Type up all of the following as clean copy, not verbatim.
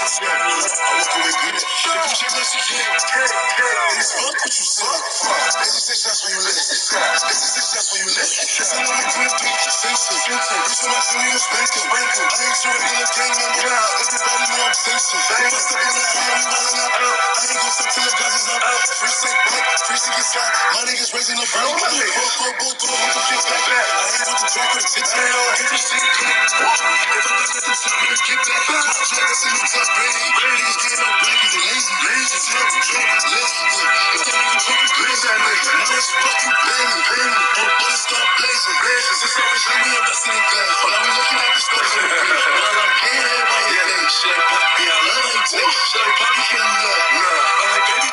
walk away good. They put your blessed It's fuck what you say. This is 6 shots when you listen. This is 6 shots when you listen. Send them to the beach, sensei. This is my city, you spanking. I ain't your regular gang member. Everybody know I'm facing. Bust up on the hill, we rolling up. I ain't gon' stop till the guys is up. Free say back, free to get shot. My niggas raising the bar. Fuck, both door, we can get back. I ain't with the talk with the tits. Get this shit quick. If I'm back at the top, niggas get back. Jack, that's a new touch, baby. Niggas getting up blanket, they lazy. Slip, drink, lift. If that nigga talk, it's crazy. Now it's fuck you, pay me. And the bullets start blazing. Since I was young, we invested in guns. Now we looking at the stars in the green. While I'm getting everybody day. Shit like Poppy, I love how you taste. Shit like Poppy, can't you love? I'm like, baby,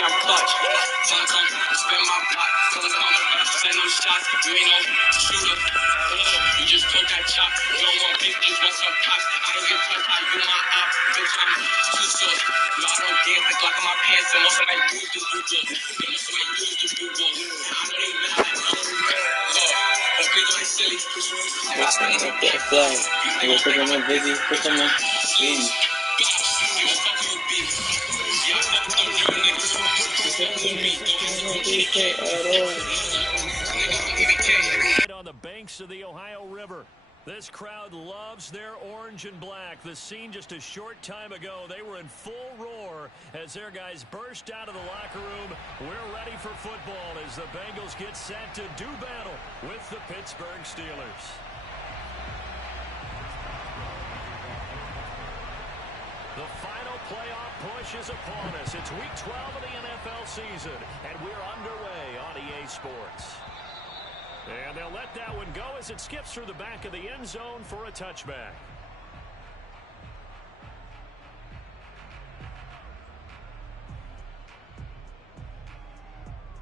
I'm clutch. Time come, spend my block. Tell us come, send no shots. You ain't no shooter. You just took that chop. You don't want beef, just want some cops. I ain't get touched by you, my op. Bitch, I'm too source. No, I don't dance the Glock in my pants. And most of my use the Google. Most of my use the Google. I know they mad. But people ain't silly. Nigga, put them in busy. Put them in. Easy. Right on the banks of the Ohio River. This crowd loves their orange and black. The scene just a short time ago, they were in full roar as their guys burst out of the locker room. We're ready for football as the Bengals get set to do battle with the Pittsburgh Steelers. The final playoff push is upon us. It's week 12 of the NFL season, and we're underway on EA Sports. And they'll let that one go as it skips through the back of the end zone for a touchback.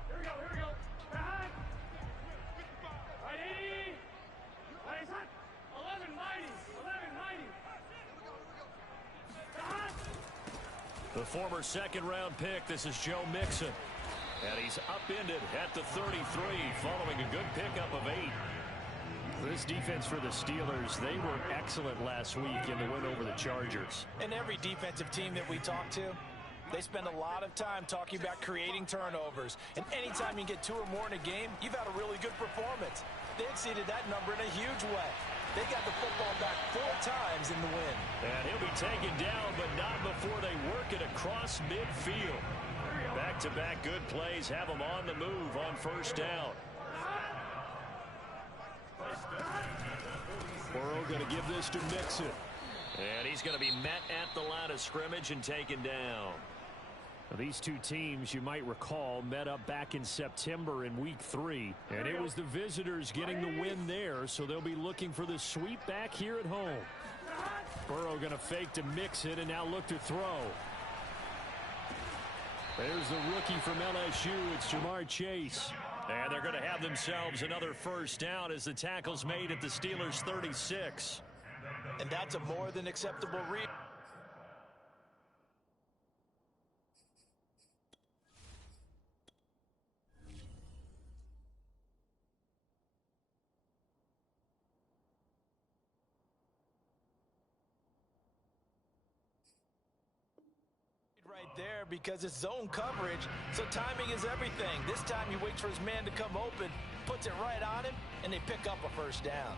Here we go. Back. Right, 80. Right, hot. 11, mighty. The former second-round pick, this is Joe Mixon. And he's upended at the 33 following a good pickup of 8. This defense for the Steelers, they were excellent last week in the win over the Chargers. And every defensive team that we talk to, they spend a lot of time talking about creating turnovers. And anytime you get 2 or more in a game, you've had a really good performance. They exceeded that number in a huge way. They got the football back 4 times in the win. And he'll be taken down, but not before they work it across midfield. Back-to-back good plays have them on the move on first down. Burrow going to give this to Mixon. And he's going to be met at the line of scrimmage and taken down. Now, these two teams, you might recall, met up back in September in week 3. And it was the visitors getting the win there, so they'll be looking for the sweep back here at home. Burrow going to fake to Mixon and now look to throw. There's the rookie from LSU. It's Jamar Chase. And they're going to have themselves another first down as the tackle's made at the Steelers' 36. And that's a more than acceptable read. Right there because it's zone coverage, so timing is everything. This time he waits for his man to come open, puts it right on him, and they pick up a first down.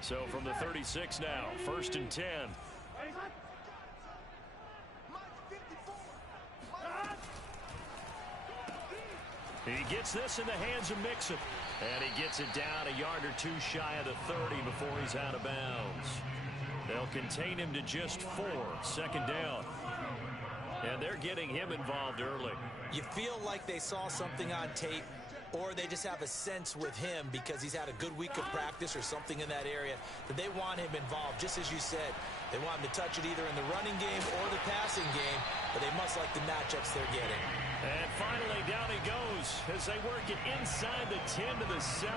So from the 36 now, 1st and 10. He gets this in the hands of Mixon. And he gets it down a yard or two shy of the 30 before he's out of bounds. They'll contain him to just 4. Second down. And they're getting him involved early. You feel like they saw something on tape, or they just have a sense with him because he's had a good week of practice or something in that area that they want him involved. Just as you said, they want him to touch it either in the running game or the passing game, but they must like the matchups they're getting. And finally, down he goes as they work it inside the 10 to the 7.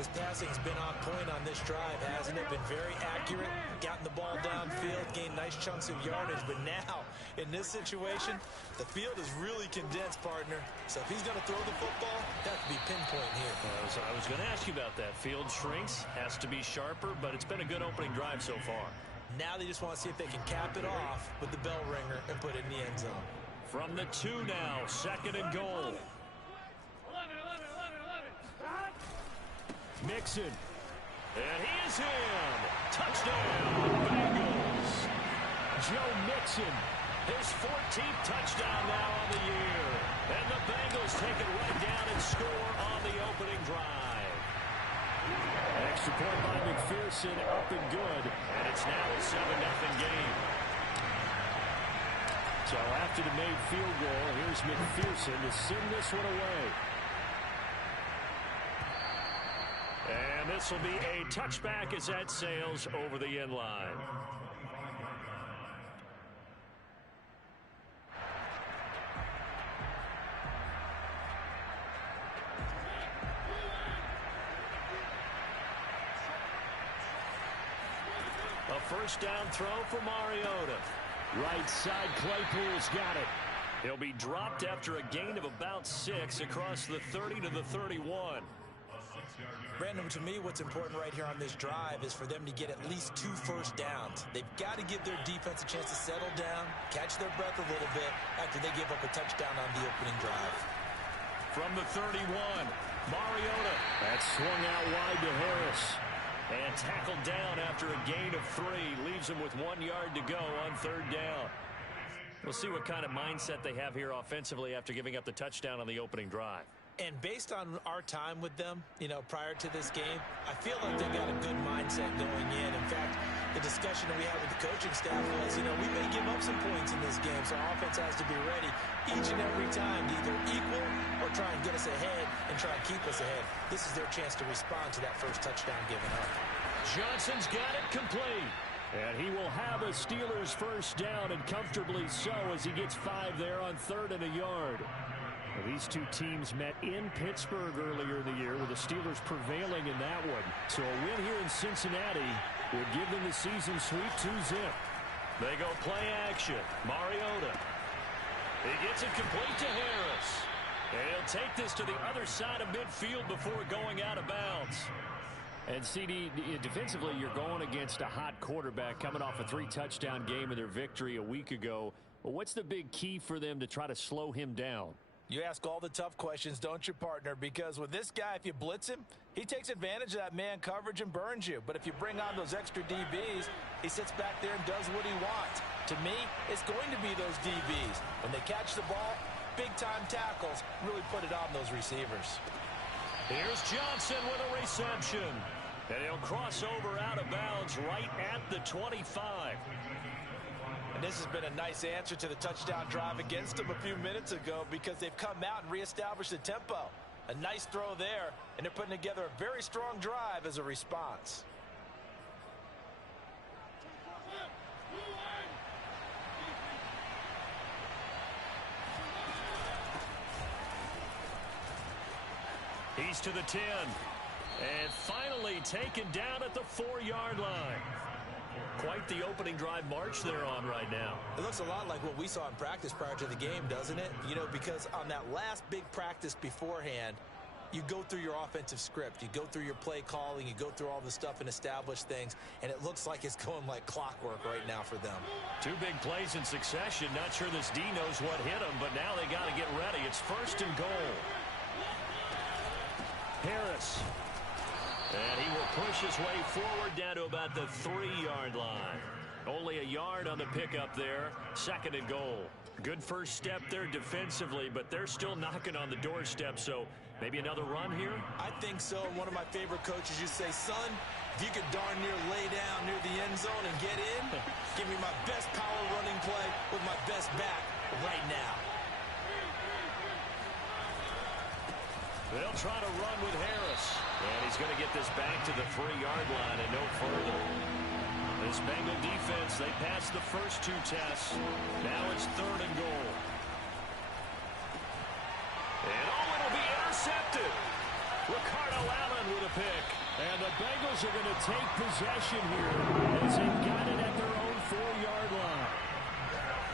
His passing's been on point on this drive, hasn't it? Been very accurate, gotten the ball downfield, gained nice chunks of yardage. But now, in this situation, the field is really condensed, partner. So if he's going to throw the football, that could be pinpoint here. I was going to ask you about that. Field shrinks, has to be sharper, but it's been a good opening drive so far. Now they just want to see if they can cap it off with the bell ringer and put it in the end zone. From the 2 now, second and goal. Mixon. And he is in. Touchdown, Bengals. Joe Mixon, his 14th touchdown now on the year. And the Bengals take it right down and score on the opening drive. Extra point by McPherson, up and good. And it's now a 7-0 game. So after the made field goal, here's McPherson to send this one away. And this will be a touchback as that sails over the end line. A first down throw for Mariota. Right side, Claypool's got it. He'll be dropped after a gain of about 6 across the 30 to the 31. Brandon, to me, what's important right here on this drive is for them to get at least 2 first downs. They've got to give their defense a chance to settle down, catch their breath a little bit after they give up a touchdown on the opening drive. From the 31, Mariota. That swung out wide to Harris. And tackled down after a gain of 3. Leaves him with 1 yard to go on third down. We'll see what kind of mindset they have here offensively after giving up the touchdown on the opening drive. And based on our time with them, prior to this game, I feel like they've got a good mindset going in. In fact, the discussion that we had with the coaching staff was, we may give up some points in this game, so our offense has to be ready each and every time to either equal or try and get us ahead and try and keep us ahead. This is their chance to respond to that first touchdown given up. Johnson's got it complete. And he will have a Steelers first down, and comfortably so, as he gets 5 there on 3rd and a yard. These two teams met in Pittsburgh earlier in the year, with the Steelers prevailing in that one. So a win here in Cincinnati would give them the season sweep 2-zip. They go play action. Mariota. He gets it complete to Harris. And he'll take this to the other side of midfield before going out of bounds. And CD, defensively, you're going against a hot quarterback coming off a 3-touchdown game in their victory a week ago. Well, what's the big key for them to try to slow him down? You ask all the tough questions, don't you, partner? Because with this guy, if you blitz him, he takes advantage of that man coverage and burns you. But if you bring on those extra DBs, he sits back there and does what he wants. To me, it's going to be those DBs. When they catch the ball, big-time tackles really put it on those receivers. Here's Johnson with a reception. And he'll cross over out of bounds right at the 25. And this has been a nice answer to the touchdown drive against them a few minutes ago because they've come out and reestablished the tempo. A nice throw there, and they're putting together a very strong drive as a response. He's to the 10. And finally taken down at the 4-yard line. Quite the opening drive march they're on right now. It looks a lot like what we saw in practice prior to the game, doesn't it? Because on that last big practice beforehand, you go through your offensive script. You go through your play calling. You go through all the stuff and establish things. And it looks like it's going like clockwork right now for them. 2 big plays in succession. Not sure this D knows what hit him, but now they got to get ready. It's 1st and goal. Harris. And he will push his way forward down to about the 3-yard line. Only a yard on the pickup there. 2nd and goal. Good first step there defensively, but they're still knocking on the doorstep, so maybe another run here? I think so. One of my favorite coaches used to say, son, if you could darn near lay down near the end zone and get in, give me my best power running play with my best back right now. They'll try to run with Harris. And he's going to get this back to the 3-yard line and no further. This Bengal defense, they passed the first 2 tests. Now it's 3rd and goal. And it'll be intercepted. Ricardo Allen with a pick. And the Bengals are going to take possession here as they've got it at their own 4-yard line.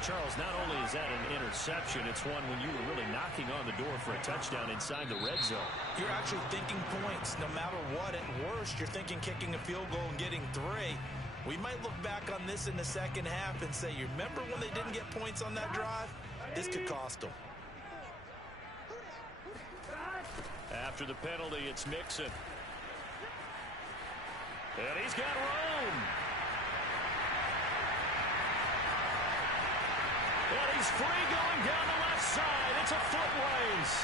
Charles, not only is that an interception, it's one when you were really knocking on the door for a touchdown inside the red zone. You're actually thinking points no matter what. At worst, you're thinking kicking a field goal and getting 3. We might look back on this in the second half and say, you remember when they didn't get points on that drive? This could cost them. After the penalty, it's Mixon. And he's got room. And he's free going down the left side. It's a foot race.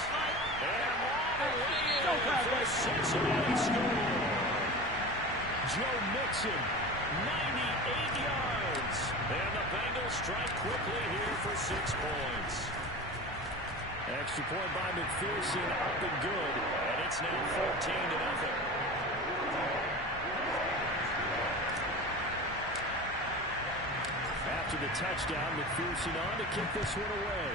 And all the way in for Cincinnati score. Joe Mixon, 98 yards. And the Bengals strike quickly here for 6 points. extra point by McPherson, up and good. And it's now 14-0. After the touchdown, McPherson on to kick this one away.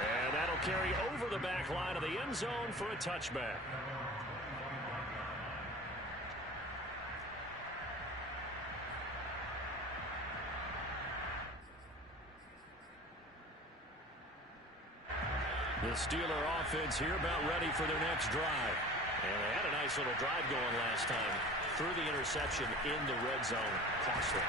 And that'll carry over the back line of the end zone for a touchback. The Steeler offense here about ready for their next drive. And they had a nice little drive going last time. Through the interception in the red zone. Costly.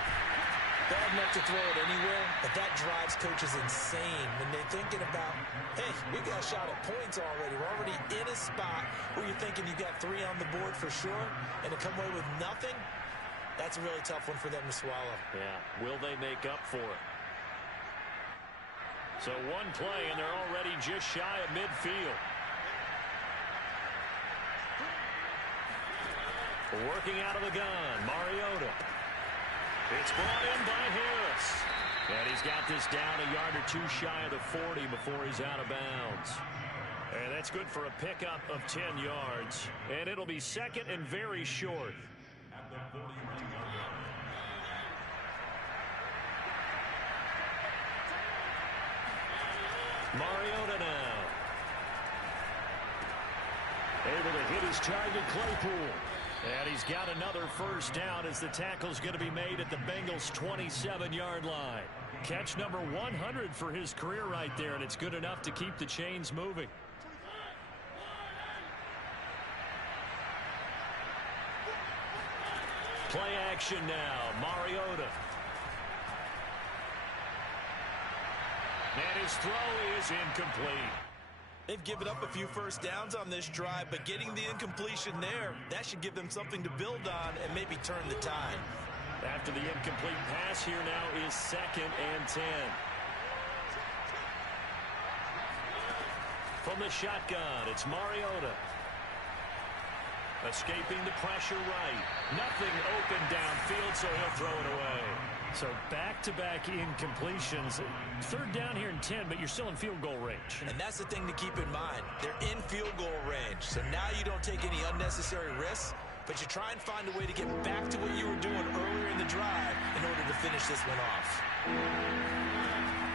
Bad enough to throw it anywhere, but that drives coaches insane when they're thinking about, hey, we got a shot at points already. We're already in a spot where you're thinking you got 3 on the board for sure, and to come away with nothing, that's a really tough one for them to swallow. Yeah, will they make up for it? So one play, and they're already just shy of midfield. Working out of the gun, Mariota. It's brought in by Harris. And he's got this down a yard or 2 shy of the 40 before he's out of bounds. And that's good for a pickup of 10 yards. And it'll be 2nd and very short. Mariota now. Able to hit his target, Claypool. And he's got another first down as the tackle's going to be made at the Bengals' 27-yard line. Catch number 100 for his career right there, and it's good enough to keep the chains moving. Play action now, Mariota. And his throw is incomplete. They've given up a few first downs on this drive, but getting the incompletion there, that should give them something to build on and maybe turn the tide. After the incomplete pass, here now is 2nd and 10. From the shotgun, it's Mariota. Escaping the pressure right. Nothing open downfield, so he'll throw it away. So back-to-back incompletions. 3rd down here in 10, but you're still in field goal range. And that's the thing to keep in mind. They're in field goal range. So now you don't take any unnecessary risks, but you try and find a way to get back to what you were doing earlier in the drive in order to finish this one off.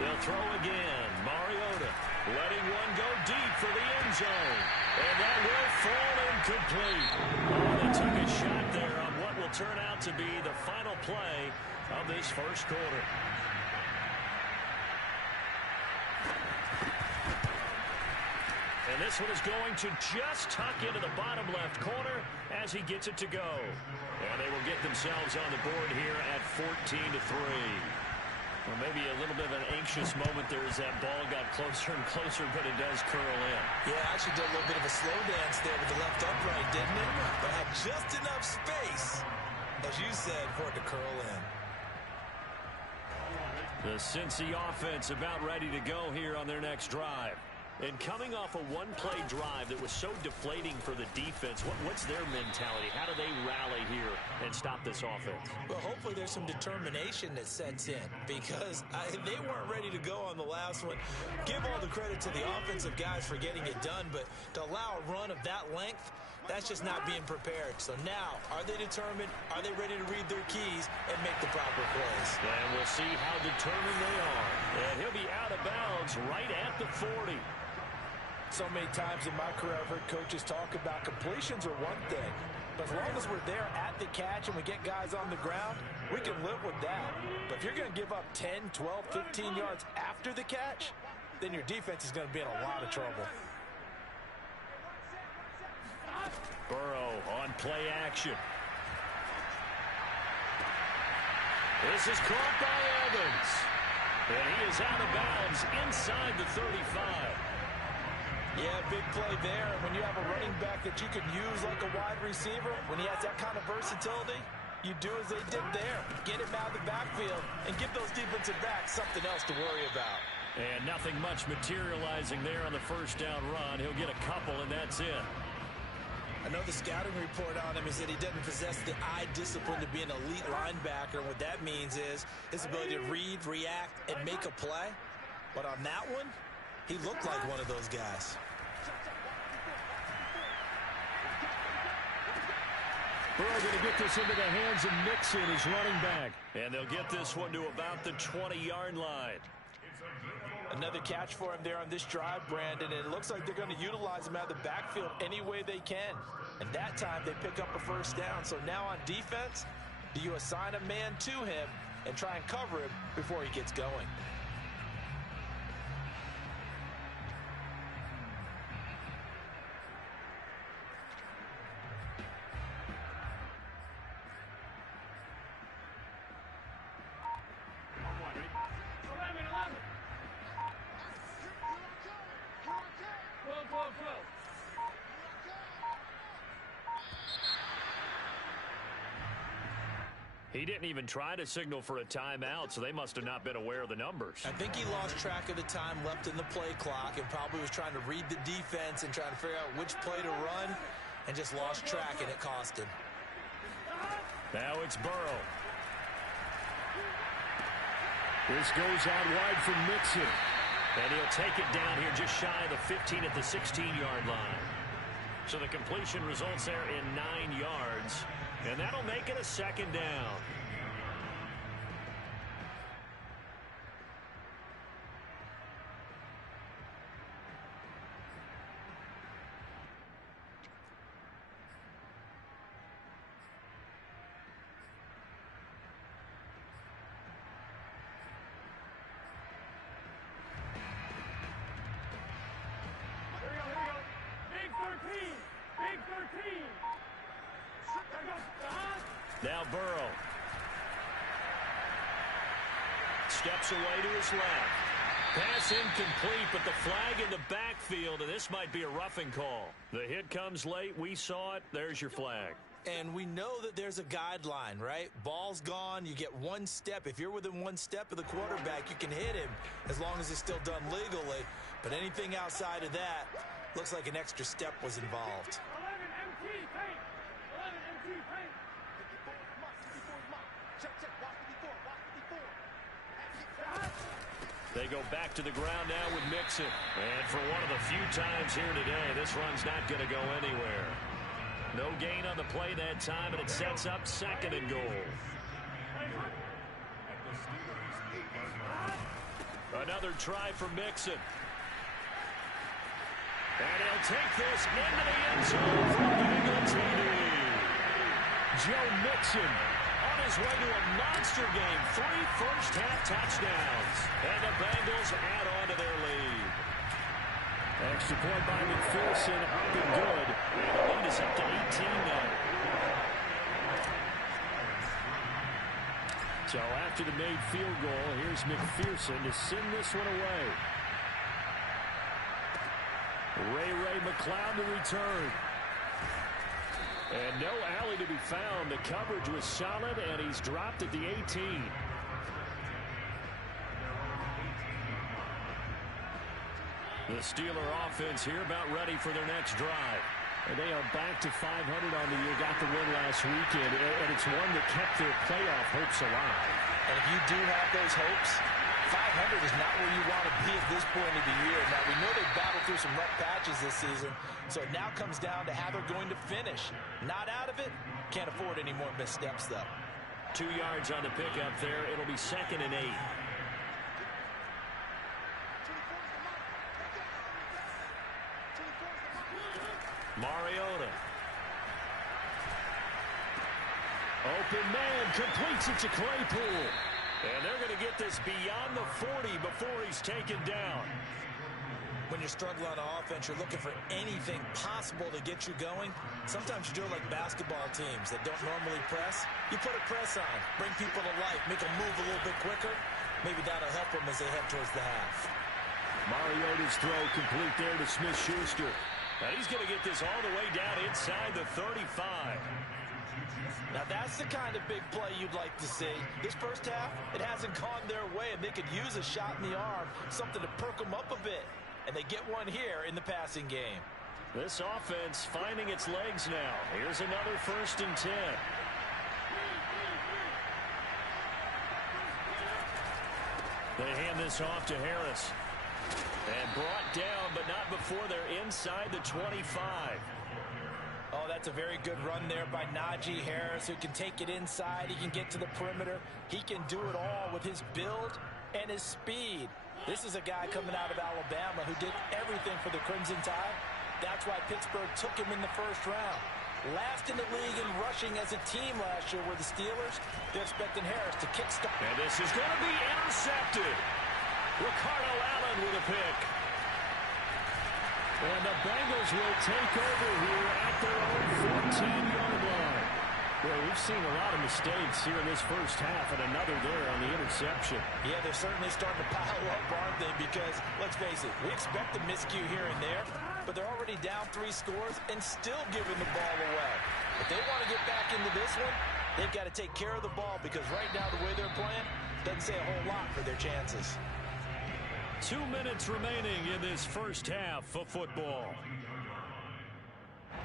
They'll throw again. Mariota letting one go deep for the end zone. And that will fall incomplete. Oh, they took a shot there on what will turn out to be the final play of this first quarter. And this one is going to just tuck into the bottom left corner as he gets it to go. And they will get themselves on the board here at 14-3. Or maybe a little bit of an anxious moment there as that ball got closer and closer, but it does curl in. Yeah, actually did a little bit of a slow dance there with the left upright, didn't it? But had just enough space, as you said, for it to curl in. The Cincy offense about ready to go here on their next drive. And coming off a one-play drive that was so deflating for the defense, what's their mentality? How do they rally here and stop this offense? Well, hopefully there's some determination that sets in because they weren't ready to go on the last one. Give all the credit to the offensive guys for getting it done, but to allow a run of that length, that's just not being prepared. So now, are they determined? Are they ready to read their keys and make the proper plays? And we'll see how determined they are. And he'll be out of bounds right at the 40. So many times in my career, I've heard coaches talk about completions are one thing. But as long as we're there at the catch and we get guys on the ground, we can live with that. But if you're going to give up 10, 12, 15 yards after the catch, then your defense is going to be in a lot of trouble. Burrow on play action. This is caught by Evans. And he is out of bounds inside the 35. Yeah, big play there. And when you have a running back that you can use like a wide receiver, when he has that kind of versatility, you do as they did there. Get him out of the backfield and give those defensive backs something else to worry about. And nothing much materializing there on the first down run. He'll get a couple, and that's it. I know the scouting report on him is that he doesn't possess the eye discipline to be an elite linebacker. And what that means is his ability to read, react, and make a play. But on that one, he looked like one of those guys. Burrow going to get this into the hands of Mixon, his running back. And they'll get this one to about the 20-yard line. Another catch for him there on this drive, Brandon, and it looks like they're going to utilize him out of the backfield any way they can. And that time they pick up a first down. So now on defense, do you assign a man to him and try and cover him before he gets going? He didn't even try to signal for a timeout, so they must have not been aware of the numbers. I think he lost track of the time left in the play clock and probably was trying to read the defense and trying to figure out which play to run and just lost track, and it cost him. Now it's Burrow. This goes out wide for Mixon. And he'll take it down here just shy of the 15 at the 16-yard line. So the completion results there in 9 yards. And that'll make it a second down. Now Burrow. Steps away to his left. Pass incomplete, but the flag in the backfield, and this might be a roughing call. The hit comes late. We saw it. There's your flag. And we know that there's a guideline, right? Ball's gone. You get one step. If you're within one step of the quarterback, you can hit him as long as it's still done legally. But anything outside of that looks like an extra step was involved. They go back to the ground now with Mixon. And for one of the few times here today, this run's not going to go anywhere. No gain on the play that time, and it sets up second and goal. Another try for Mixon. And he'll take this into the end zone for a Bengal TD. Joe Mixon on his way to a monster game. 3 first-half touchdowns. And the Bengals add on to their lead. Extra point by McPherson, up and good. And the lead is up to 18 now. So after after the made field goal. Here's McPherson to send this one away. Ray McLeod to return. And no alley to be found. The coverage was solid, and he's dropped at the 18. The Steeler offense here about ready for their next drive. And they are back to 500 on the year. Got the win last weekend, and it's one that kept their playoff hopes alive. And if you do have those hopes, 500 is not where you want to be at this point of the year. Now, we know they've battled through some rough patches this season, so it now comes down to how they're going to finish. Not out of it. Can't afford any more missteps, though. 2 yards on the pickup there. It'll be 2nd and 8. Mariota. Open man, completes it to Claypool. And they're going to get this beyond the 40 before he's taken down. When you're struggling on offense, you're looking for anything possible to get you going. Sometimes you do it like basketball teams that don't normally press. You put a press on, bring people to life, make them move a little bit quicker. Maybe that'll help them as they head towards the half. Mariota's throw complete there to Smith-Schuster. And he's going to get this all the way down inside the 35. Now that's the kind of big play you'd like to see. This first half, it hasn't gone their way, and they could use a shot in the arm, something to perk them up a bit. And they get one here in the passing game. This offense finding its legs now. Here's another 1st and 10. They hand this off to Harris. And brought down, but not before they're inside the 25. Oh, that's a very good run there by Najee Harris, who can take it inside. He can get to the perimeter. He can do it all with his build and his speed. This is a guy coming out of Alabama who did everything for the Crimson Tide. That's why Pittsburgh took him in the 1st round. Last in the league in rushing as a team last year were the Steelers. They're expecting Harris to kickstart. And this is going to be intercepted. Ricardo Allen with a pick. And the Bengals will take over here at their own 14-yard line. Well, we've seen a lot of mistakes here in this first half, and another there on the interception. Yeah, they're certainly starting to pile up, aren't they? Because, let's face it, we expect a miscue here and there, but they're already down 3 scores and still giving the ball away. If they want to get back into this one, they've got to take care of the ball, because right now the way they're playing doesn't say a whole lot for their chances. 2 minutes remaining in this first half of football.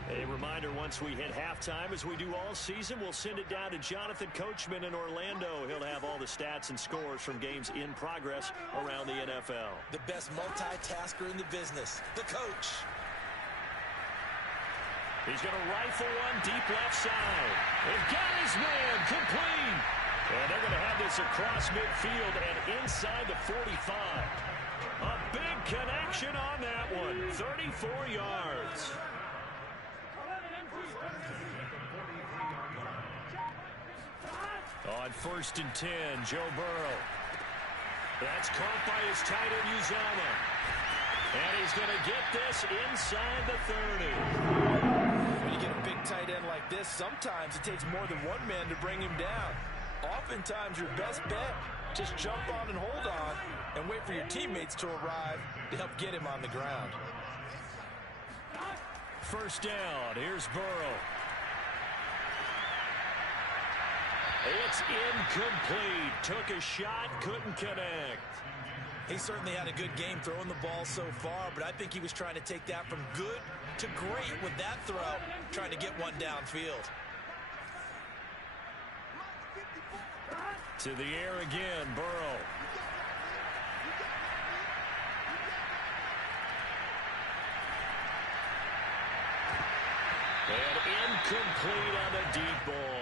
A reminder, once we hit halftime, as we do all season, we'll send it down to Jonathan Coachman in Orlando. He'll have all the stats and scores from games in progress around the NFL. The best multitasker in the business, the coach. He's going to rifle one deep left side. They've got his man complete. And they're going to have this across midfield and inside the 45. A big connection on that one. 34 yards. On 1st and 10, Joe Burrow. That's caught by his tight end, Uzomah. And he's going to get this inside the 30. When you get a big tight end like this, sometimes it takes more than one man to bring him down. Oftentimes, your best bet, just jump on and hold on and wait for your teammates to arrive to help get him on the ground. 1st down. Here's Burrow. It's incomplete. Took a shot, couldn't connect. He certainly had a good game throwing the ball so far, but I think he was trying to take that from good to great with that throw, trying to get one downfield. To the air again, Burrow. And incomplete on the deep ball.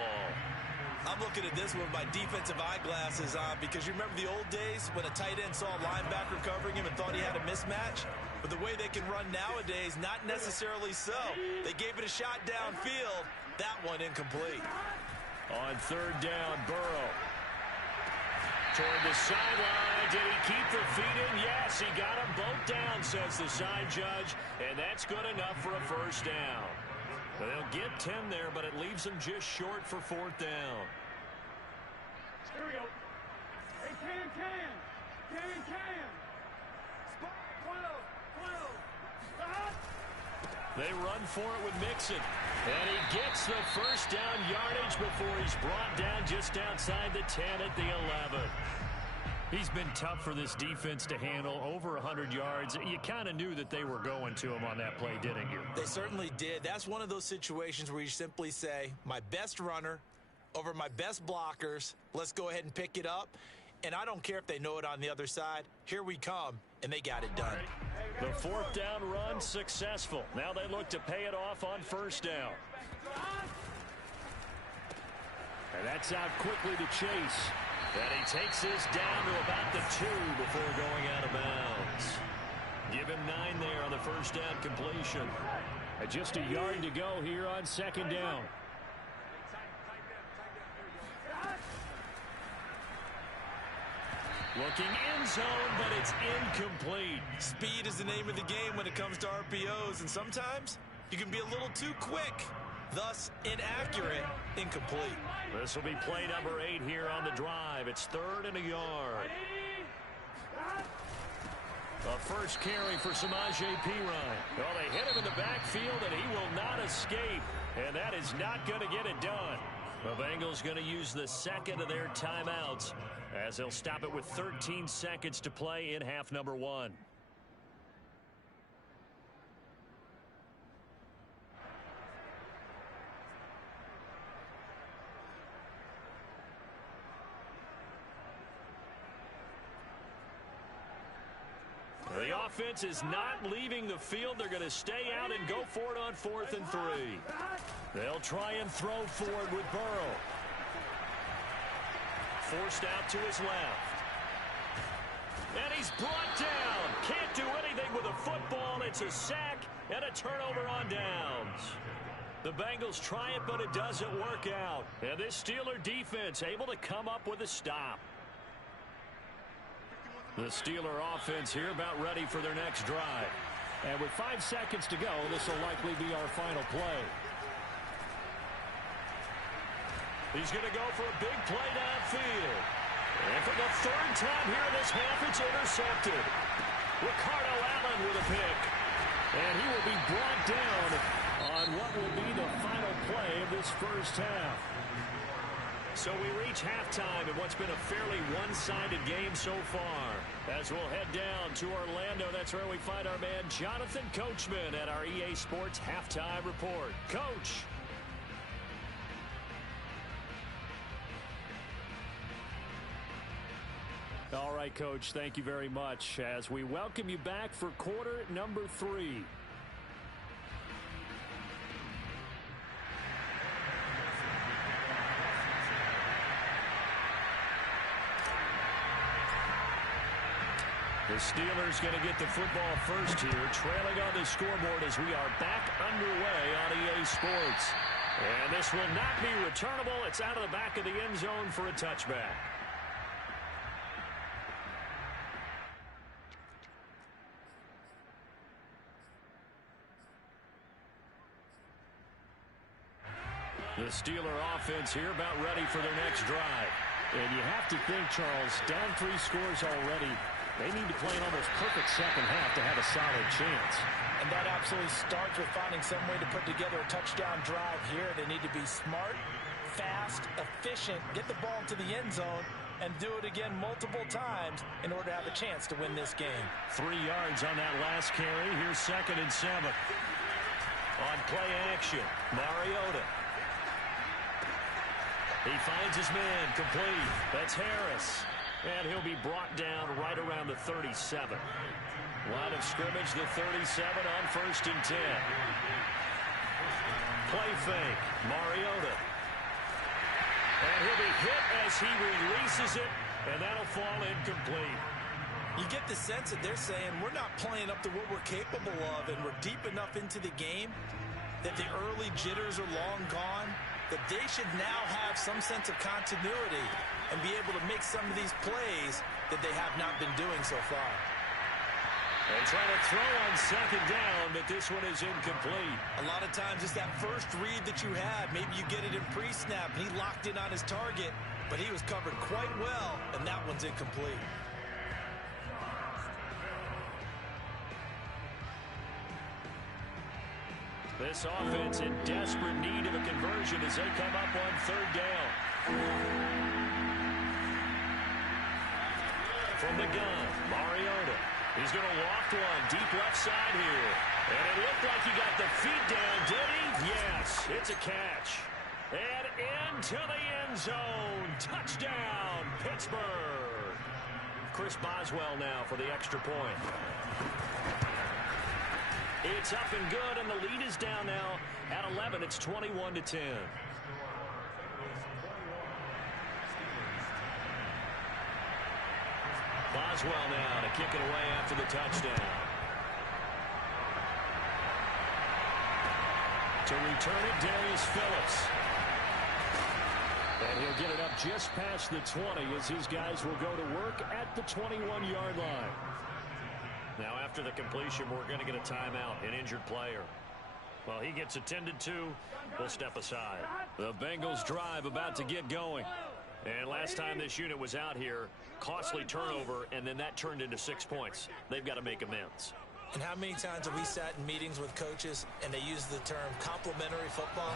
I'm looking at this one with my defensive eyeglasses on, because you remember the old days when a tight end saw a linebacker covering him and thought he had a mismatch? But the way they can run nowadays, not necessarily so. They gave it a shot downfield. That one incomplete. On 3rd down, Burrow. Toward the sideline. Did he keep the feet in? Yes, he got them both down, says the side judge. And that's good enough for a 1st down. They'll get 10 there, but it leaves them just short for 4th down. Here we go. They run for it with Mixon. And he gets the first down yardage before he's brought down just outside the 10 at the 11. He's been tough for this defense to handle, over 100 yards. You kind of knew that they were going to him on that play, didn't you? They certainly did. That's one of those situations where you simply say, my best runner over my best blockers, let's go ahead and pick it up. And I don't care if they know it on the other side. Here we come, and they got it done. The fourth down run successful. Now they look to pay it off on first down. And that's out quickly to Chase. And he takes this down to about the 2 before going out of bounds. Give him 9 there on the first down completion. And just a yard to go here on second down. Looking end zone, but it's incomplete. Speed is the name of the game when it comes to RPOs, and sometimes you can be a little too quick. Thus, inaccurate, incomplete. This will be play number 8 here on the drive. It's 3rd and a yard. A first carry for Samaje Perine. Well, they hit him in the backfield, and he will not escape. And that is not going to get it done. The Bengals going to use the second of their timeouts as they'll stop it with 13 seconds to play in half number 1. The offense is not leaving the field. They're going to stay out and go for it on 4th and 3. They'll try and throw forward with Burrow. Forced out to his left. And he's brought down. Can't do anything with a football. It's a sack and a turnover on downs. The Bengals try it, but it doesn't work out. And this Steeler defense able to come up with a stop. The Steeler offense here about ready for their next drive. And with 5 seconds to go, this will likely be our final play. He's going to go for a big play downfield. And for the 3rd time here in this half, it's intercepted. Ricardo Allen with a pick. And he will be brought down on what will be the final play of this first half. So we reach halftime in what's been a fairly one-sided game so far. As we'll head down to Orlando, that's where we find our man Jonathan Coachman at our EA Sports Halftime Report. Coach. All right, Coach, thank you very much as we welcome you back for quarter number 3. The Steelers going to get the football first here, trailing on the scoreboard as we are back underway on EA Sports. And this will not be returnable. It's out of the back of the end zone for a touchback. The Steeler offense here about ready for their next drive. And you have to think, Charles, down 3 scores already. They need to play an almost perfect second half to have a solid chance. And that absolutely starts with finding some way to put together a touchdown drive here. They need to be smart, fast, efficient, get the ball to the end zone, and do it again multiple times in order to have a chance to win this game. 3 yards on that last carry. Here's 2nd and 7. On play action, Mariota. He finds his man, complete. That's Harris. And he'll be brought down right around the 37. Line of scrimmage, the 37 on 1st and 10. Play fake, Mariota. And he'll be hit as he releases it, and that'll fall incomplete. You get the sense that they're saying we're not playing up to what we're capable of, and we're deep enough into the game that the early jitters are long gone, that they should now have some sense of continuity and be able to make some of these plays that they have not been doing so far. They try to throw on 2nd down, but this one is incomplete. A lot of times it's that first read that you have. Maybe you get it in pre-snap, and he locked in on his target, but he was covered quite well, and that one's incomplete. This offense in desperate need of a conversion as they come up on third down. From the gun, Mariota. He's going to loft one deep left side here. And it looked like he got the feet down, did he? Yes, it's a catch. And into the end zone. Touchdown, Pittsburgh. Chris Boswell now for the extra point. It's up and good, and the lead is down now at 11. It's 21-10. Boswell now to kick it away after the touchdown. To return it, Darius Phillips. And he'll get it up just past the 20 as his guys will go to work at the 21-yard line. Now, after the completion, we're going to get a timeout, an injured player. Well, he gets attended to. We'll step aside. The Bengals drive about to get going. And last time this unit was out here, costly turnover, and then that turned into 6 points. They've got to make amends. And how many times have we sat in meetings with coaches and they use the term complementary football?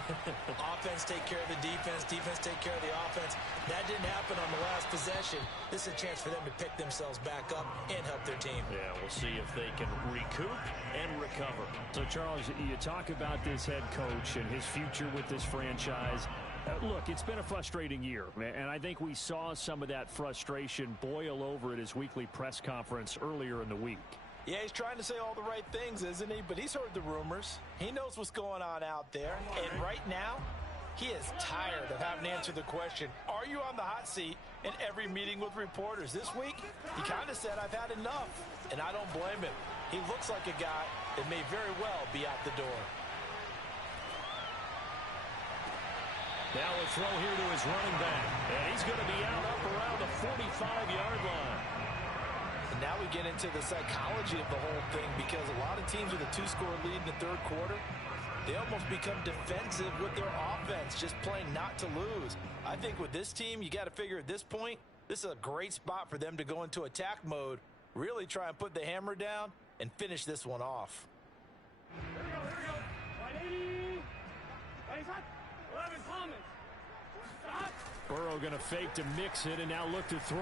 Offense take care of the defense, defense take care of the offense. That didn't happen on the last possession. This is a chance for them to pick themselves back up and help their team. Yeah, we'll see if they can recoup and recover. So, Charles, you talk about this head coach and his future with this franchise. Look, it's been a frustrating year, and I think we saw some of that frustration boil over at his weekly press conference earlier in the week. Yeah, he's trying to say all the right things, isn't he? But he's heard the rumors. He knows what's going on out there. And right now, he is tired of having to answer the question, are you on the hot seat in every meeting with reporters? This week, he kind of said, I've had enough. And I don't blame him. He looks like a guy that may very well be out the door. Now a throw here to his running back. And he's going to be out up around the 45-yard line. And now we get into the psychology of the whole thing, because a lot of teams with a 2-score lead in the third quarter, they almost become defensive with their offense, just playing not to lose. I think with this team, you got to figure at this point, this is a great spot for them to go into attack mode, really try and put the hammer down and finish this one off. Burrow going to fake to mix it and now look to throw.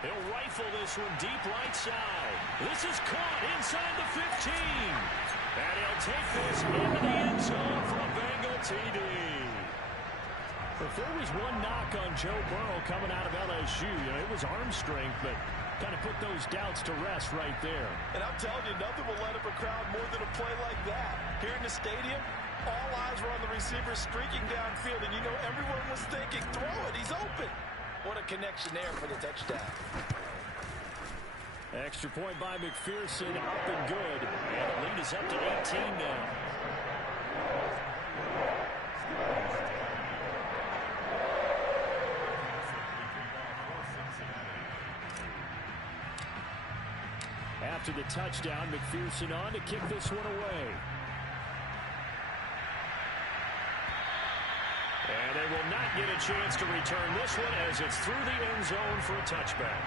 He'll rifle this one deep right side. This is caught inside the 15. And he'll take this into the end zone for a Bengal TD. If there was one knock on Joe Burrow coming out of LSU, it was arm strength, but kind of put those doubts to rest right there. And I'm telling you, nothing will light up a crowd more than a play like that. Here in the stadium, all eyes were on the receiver streaking downfield, and everyone was thinking, throw it, he's open. What a connection there for the touchdown. Extra point by McPherson, up and good. And the lead is up to 18 now. After the touchdown, McPherson on to kick this one away. And they will not get a chance to return this one as it's through the end zone for a touchback.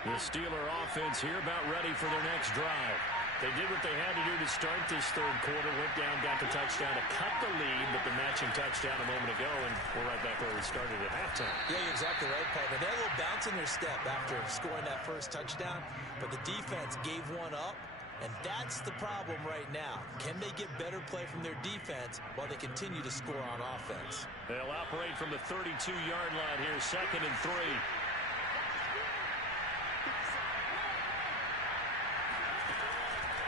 The Steeler offense here about ready for their next drive. They did what they had to do to start this third quarter, went down, got the touchdown to cut the lead, but the matching touchdown a moment ago, and we're right back where we started at halftime. Yeah, you're exactly right, partner. They had a little bounce in their step after scoring that first touchdown, but the defense gave one up, and that's the problem right now. Can they get better play from their defense while they continue to score on offense? They'll operate from the 32-yard line here, 2nd and 3.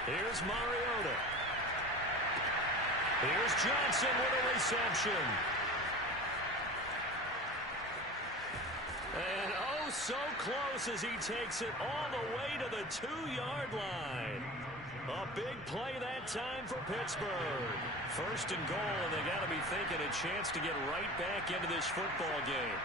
Here's Mariota. Here's Johnson with a reception. And oh, so close as he takes it all the way to the 2-yard line. A big play that time for Pittsburgh. First and goal, and they got to be thinking a chance to get right back into this football game.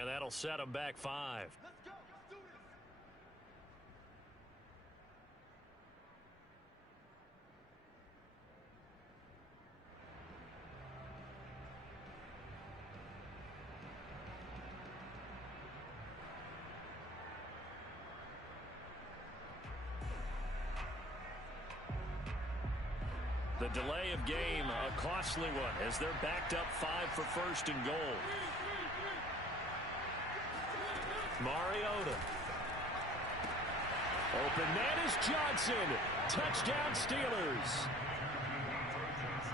And that'll set them back 5. Let's go. Let's do this. The delay of game, a costly one, as they're backed up 5 for first and goal. Mariota. Open man is Johnson. Touchdown Steelers.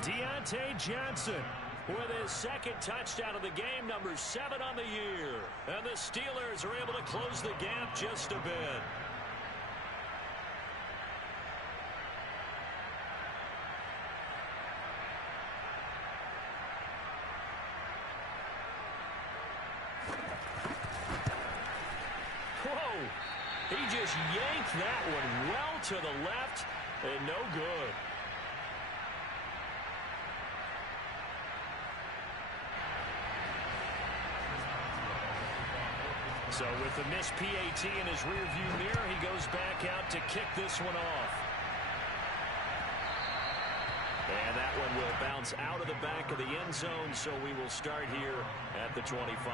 Deontay Johnson with his second touchdown of the game, number 7 on the year. And the Steelers are able to close the gap just a bit. He just yanked that one well to the left, and no good. So with the missed PAT in his rearview mirror, he goes back out to kick this one off. And that one will bounce out of the back of the end zone, so we will start here at the 25.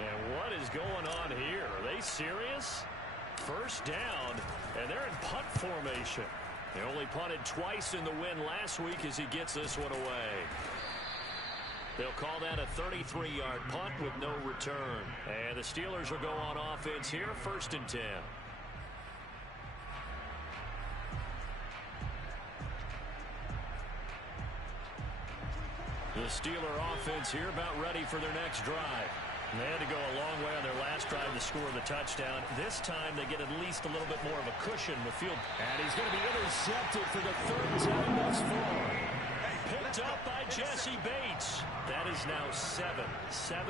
And what is going on here? Are they serious? First down, and they're in punt formation. They only punted twice in the win last week as he gets this one away. They'll call that a 33-yard punt with no return. And the Steelers will go on offense here, 1st and 10. The Steeler offense here about ready for their next drive. They had to go a long way on their last drive to score the touchdown. This time they get at least a little bit more of a cushion with field. And he's going to be intercepted for the 3rd time thus far. Picked up by Jesse Bates. That is now 7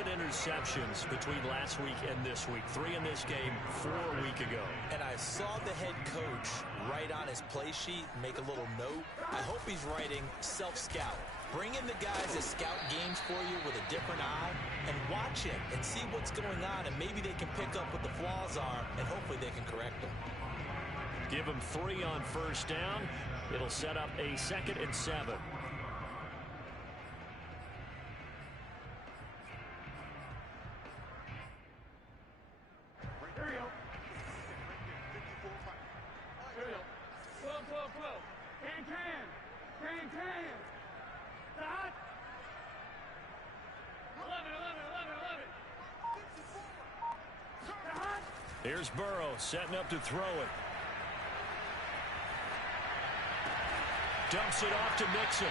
interceptions between last week and this week. 3 in this game, 4 a week ago. And I saw the head coach write on his play sheet, make a little note. I hope he's writing self-scout. Bring in the guys that scout games for you with a different eye and watch him and see what's going on, and maybe they can pick up what the flaws are, and hopefully they can correct them. Give him 3 on first down. It'll set up a 2nd and 7. There you go. There you go. 12. Can. Dot. 11. Here's Burrow setting up to throw it. Dumps it off to Mixon.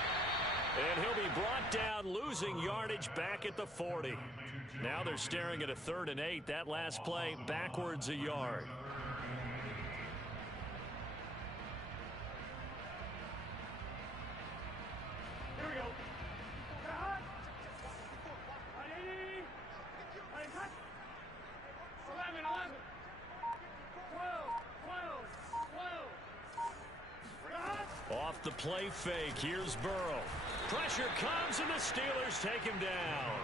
And he'll be brought down, losing yardage back at the 40. Now they're staring at a 3rd and 8. That last play backwards a yard. Here we go. 11. 12. Off the play fake, here's Burrow. Pressure comes, and the Steelers take him down.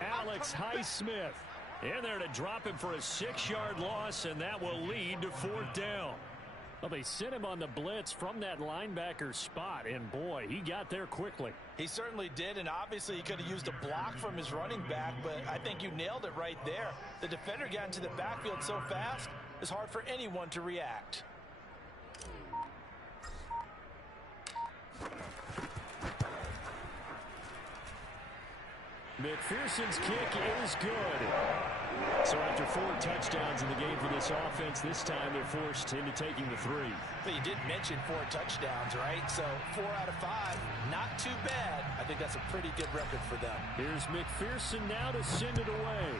Alex Highsmith in there to drop him for a 6-yard loss, and that will lead to 4th down. Well, they sent him on the blitz from that linebacker spot, and boy, he got there quickly. He certainly did, and obviously he could have used a block from his running back, but I think you nailed it right there. The defender got into the backfield so fast, it's hard for anyone to react. McPherson's kick is good. So after 4 touchdowns in the game for this offense, this time they're forced into taking the 3. But you did mention 4 touchdowns, right? So 4 out of 5, not too bad. I think that's a pretty good record for them. Here's McPherson now to send it away.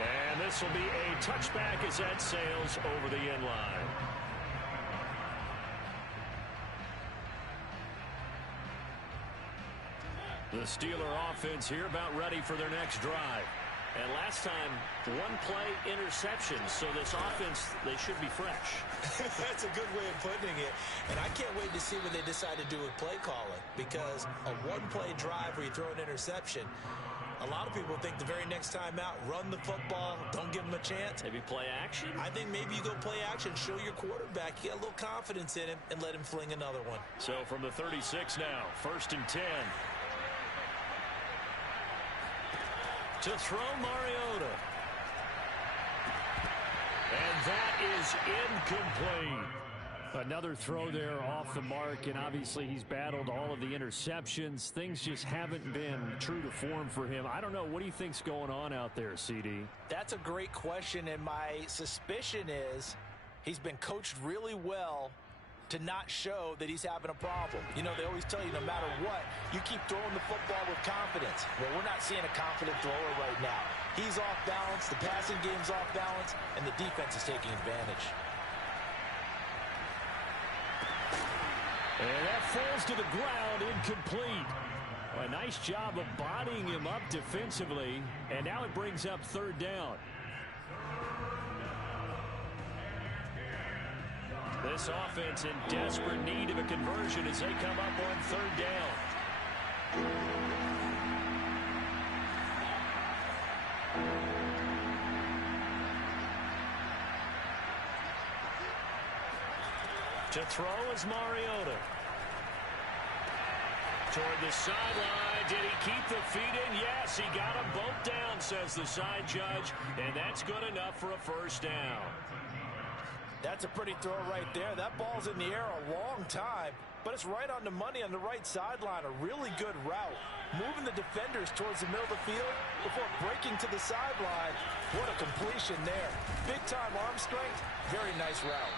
And this will be a touchback as that sails over the end line. The Steeler offense here about ready for their next drive. And last time, 1-play interception. So this offense, they should be fresh. That's a good way of putting it. And I can't wait to see what they decide to do with play calling. Because a 1-play drive where you throw an interception, a lot of people think the very next time out, run the football, don't give them a chance. Maybe play action? I think maybe you go play action, show your quarterback, you got a little confidence in him, and let him fling another one. So from the 36 now, 1st and 10. To throw Mariota. And that is incomplete. Another throw there off the mark, and obviously he's battled all of the interceptions. Things just haven't been true to form for him. I don't know. What do you think's going on out there, CD? That's a great question, and my suspicion is he's been coached really well to not show that he's having a problem. You know, they always tell you no matter what, you keep throwing the football with confidence. Well, we're not seeing a confident thrower right now. He's off balance, the passing game's off balance, and the defense is taking advantage. And that falls to the ground, incomplete. A nice job of bodying him up defensively, and now it brings up 3rd down. This offense in desperate need of a conversion as they come up on 3rd down. To throw is Mariota. Toward the sideline. Did he keep the feet in? Yes, he got them both down, says the side judge. And that's good enough for a 1st down. That's a pretty throw right there. That ball's in the air a long time, but it's right on the money on the right sideline. A really good route. Moving the defenders towards the middle of the field before breaking to the sideline. What a completion there. Big-time arm strength. Very nice route.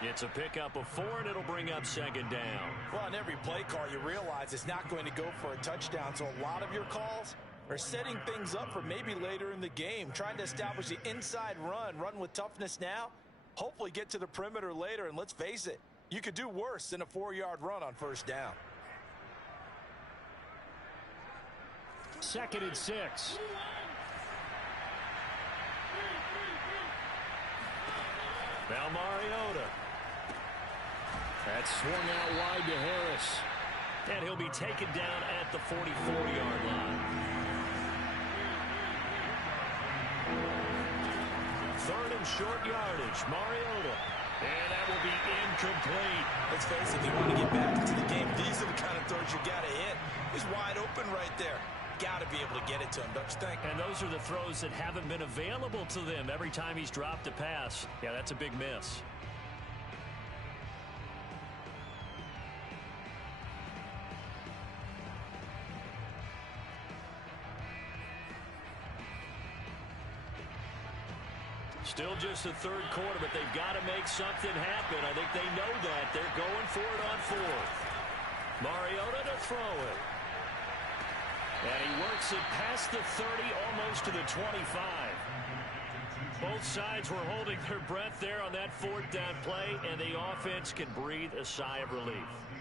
It's a pickup of 4, and it'll bring up 2nd down. Well, on every play call, you realize it's not going to go for a touchdown, so a lot of your calls are setting things up for maybe later in the game, trying to establish the inside run with toughness now, hopefully get to the perimeter later, and let's face it, you could do worse than a 4-yard run on 1st down. 2nd and 6. Now Mariota. That's swung out wide to Harris. And he'll be taken down at the 44-yard line. 3rd and short yardage. Mariota. And that will be incomplete. Let's face it, if you want to get back into the game, these are the kind of throws you got to hit. He's wide open right there. Got to be able to get it to him, don't you think? And those are the throws that haven't been available to them every time he's dropped a pass. Yeah, that's a big miss. Still just the 3rd quarter, but they've got to make something happen. I think they know that. They're going for it on 4th. Mariota to throw it. And he works it past the 30, almost to the 25. Both sides were holding their breath there on that 4th down play, and the offense can breathe a sigh of relief.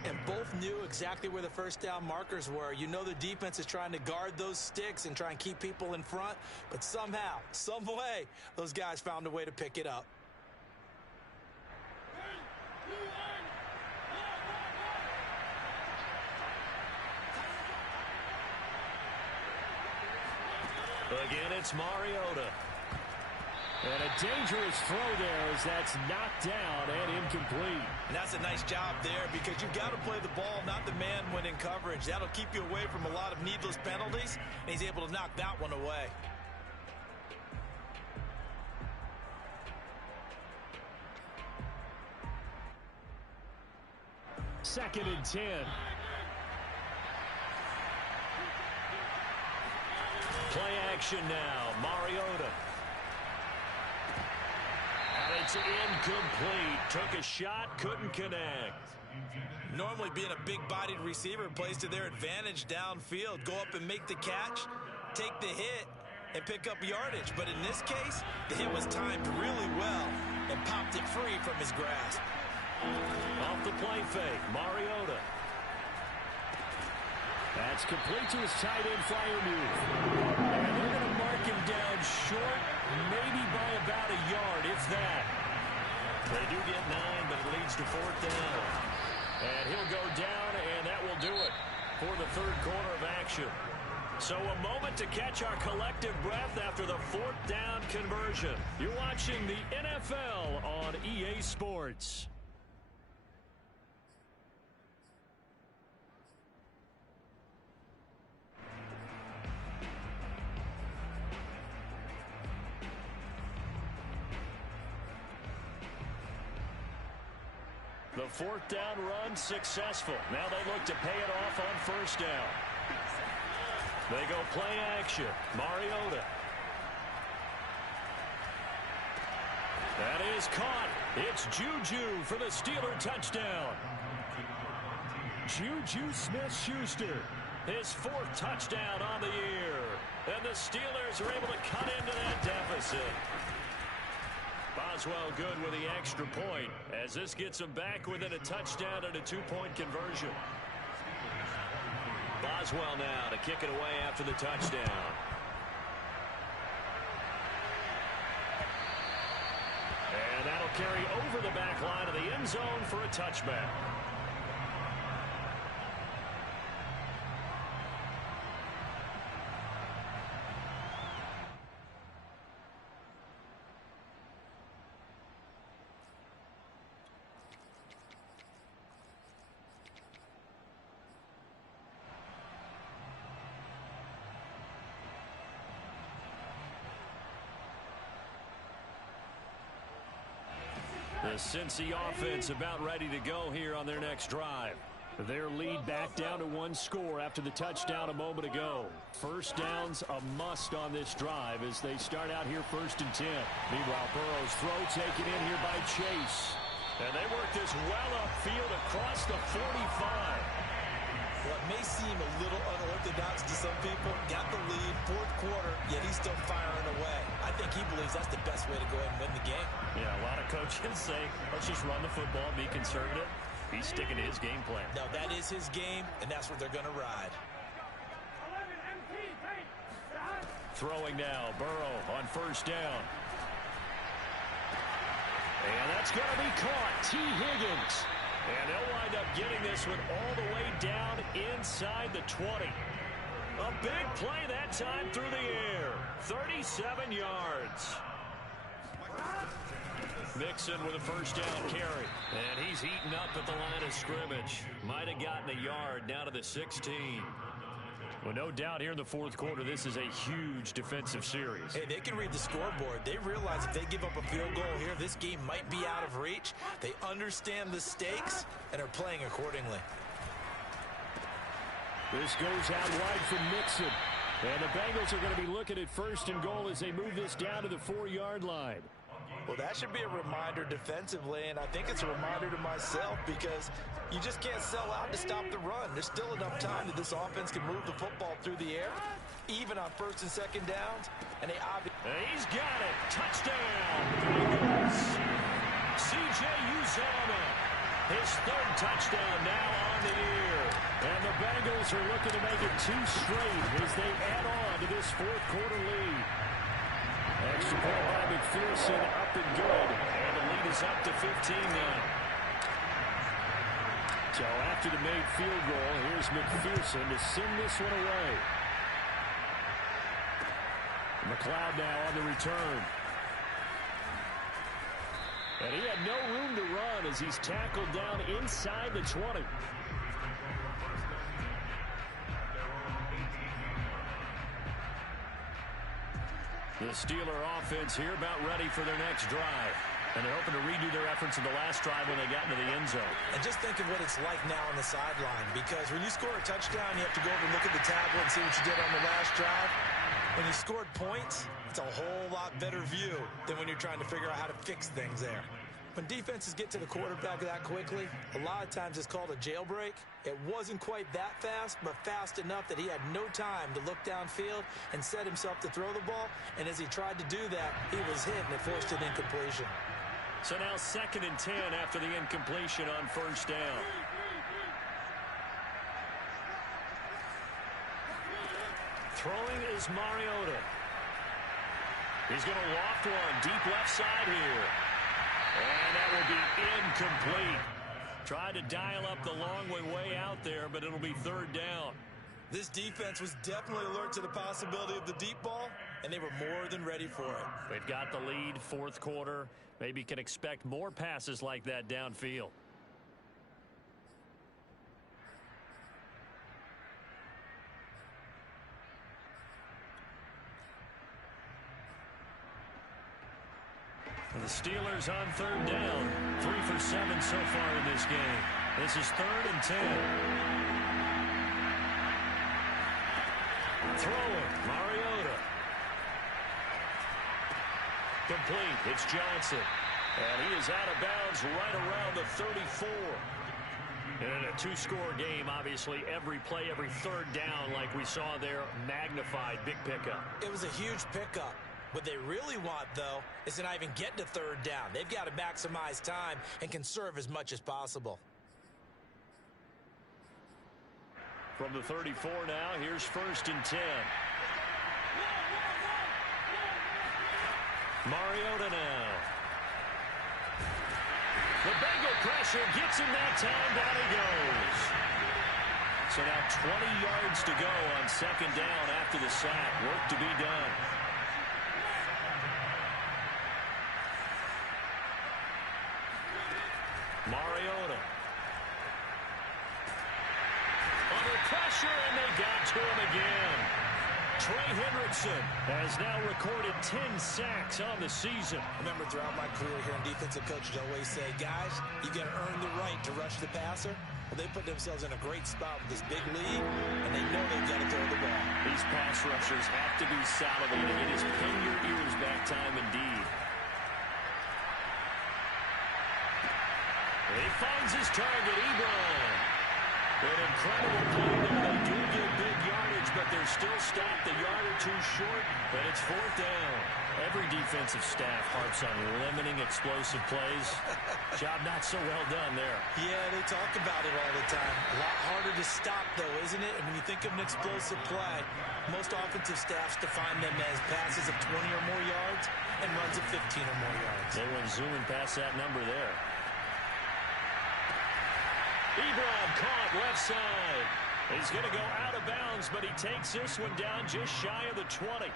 And both knew exactly where the 1st down markers were. You know the defense is trying to guard those sticks and try and keep people in front, but somehow, some way, those guys found a way to pick it up. Again, it's Mariota. And a dangerous throw there as that's knocked down and incomplete. And that's a nice job there because you've got to play the ball, not the man when in coverage. That'll keep you away from a lot of needless penalties, and he's able to knock that one away. Second and 10. Play action now. Mariota. And it's incomplete. Took a shot, couldn't connect. Normally being a big-bodied receiver plays to their advantage downfield. Go up and make the catch, take the hit, and pick up yardage. But in this case, the hit was timed really well and popped it free from his grasp. Off the play fake, Mariota. That's complete to his tight end flyer move. And they're going to mark him down short, maybe by about a yard, if that. They do get 9, but it leads to 4th down. And he'll go down, and that will do it for the third quarter of action. So a moment to catch our collective breath after the 4th down conversion. You're watching the NFL on EA Sports. The 4th down run successful. Now they look to pay it off on 1st down. They go play action. Mariota. That is caught. It's Juju for the Steeler touchdown. Juju Smith-Schuster, his 4th touchdown on the year. And the Steelers are able to cut into that deficit. Boswell good with the extra point as this gets him back within a touchdown and a 2-point conversion. Boswell now to kick it away after the touchdown. And that'll carry over the back line of the end zone for a touchback. The Cincy offense about ready to go here on their next drive. Their lead back down to 1 score after the touchdown a moment ago. 1st down's a must on this drive as they start out here 1st and 10. Meanwhile, Burrow's throw taken in here by Chase. And they work this well upfield across the 45. Well, it may seem a little unorthodox to some people. Got the lead, 4th quarter, yet he's still firing away. I think he believes that's the best way to go ahead and win the game. Yeah, a lot of coaches say, let's just run the football, be conservative. He's sticking to his game plan. No, that is his game, and that's what they're going to ride. Throwing now, Burrow on 1st down. And that's going to be caught. T. Higgins. And they'll wind up getting this one all the way down inside the 20. A big play that time through the air. 37 yards. Mixon with a 1st down carry. And he's heating up at the line of scrimmage. Might have gotten a yard down to the 16. Well, no doubt here in the 4th quarter, this is a huge defensive series. Hey, they can read the scoreboard. They realize if they give up a field goal here, this game might be out of reach. They understand the stakes and are playing accordingly. This goes out wide from Mixon. And the Bengals are going to be looking at 1st and goal as they move this down to the 4-yard line. Well, that should be a reminder defensively, and I think it's a reminder to myself because you just can't sell out to stop the run. There's still enough time that this offense can move the football through the air, even on 1st and 2nd downs. And they obviously... He's got it. Touchdown. Bengals. C.J. Uzomah. His 3rd touchdown now on the year. And the Bengals are looking to make it 2 straight as they add on to this 4th quarter lead. Extra point by McPherson, up and good. And the lead is up to 15 now. So after the made field goal, here's McPherson to send this one away. McLeod now on the return. And he had no room to run as he's tackled down inside the 20. The Steeler offense here about ready for their next drive. And they're hoping to redo their efforts in the last drive when they got into the end zone. And just think of what it's like now on the sideline, because when you score a touchdown, you have to go over and look at the tablet and see what you did on the last drive. When you scored points, it's a whole lot better view than when you're trying to figure out how to fix things there. When defenses get to the quarterback that quickly, a lot of times it's called a jailbreak. It wasn't quite that fast, but fast enough that he had no time to look downfield and set himself to throw the ball. And as he tried to do that, he was hit and it forced an incompletion. So now 2nd and 10 after the incompletion on first down. Throwing is Mariota. He's going to loft one deep left side here. And that will be incomplete. Tried to dial up the long way out there, but it'll be 3rd down. This defense was definitely alert to the possibility of the deep ball, and they were more than ready for it. They've got the lead, 4th quarter. Maybe can expect more passes like that downfield. The Steelers on 3rd down. 3 for 7 so far in this game. This is 3rd and 10. Throwing, Mariota. Complete. It's Johnson. And he is out of bounds right around the 34. And in a 2-score game, obviously, every play, every 3rd down, like we saw there, magnified. Big pickup. It was a huge pickup. What they really want, though, is to not even get to 3rd down. They've got to maximize time and conserve as much as possible. From the 34 now, here's 1st and 10. Mariota now. The Bengal pressure gets him that time. Down he goes. So now 20 yards to go on 2nd down after the sack. Work to be done. Mariota. Under pressure, and they got to him again. Trey Hendrickson has now recorded 10 sacks on the season. Remember, throughout my career here in defensive coaches always say, guys, you got to earn the right to rush the passer. Well, they put themselves in a great spot with this big lead, and they know they've got to throw the ball. These pass rushers have to be salivating. It is pin your ears back time indeed. He finds his target, Ebron. An incredible play there. They do get big yardage, but they're still stopped a yard or two short, but it's 4th down. Every defensive staff harps on limiting explosive plays. Job not so well done there. Yeah, they talk about it all the time. A lot harder to stop, though, isn't it? And when you think of an explosive play, most offensive staffs define them as passes of 20 or more yards and runs of 15 or more yards. They went zooming past that number there. Ebron caught left side. He's going to go out of bounds, but he takes this one down just shy of the 20.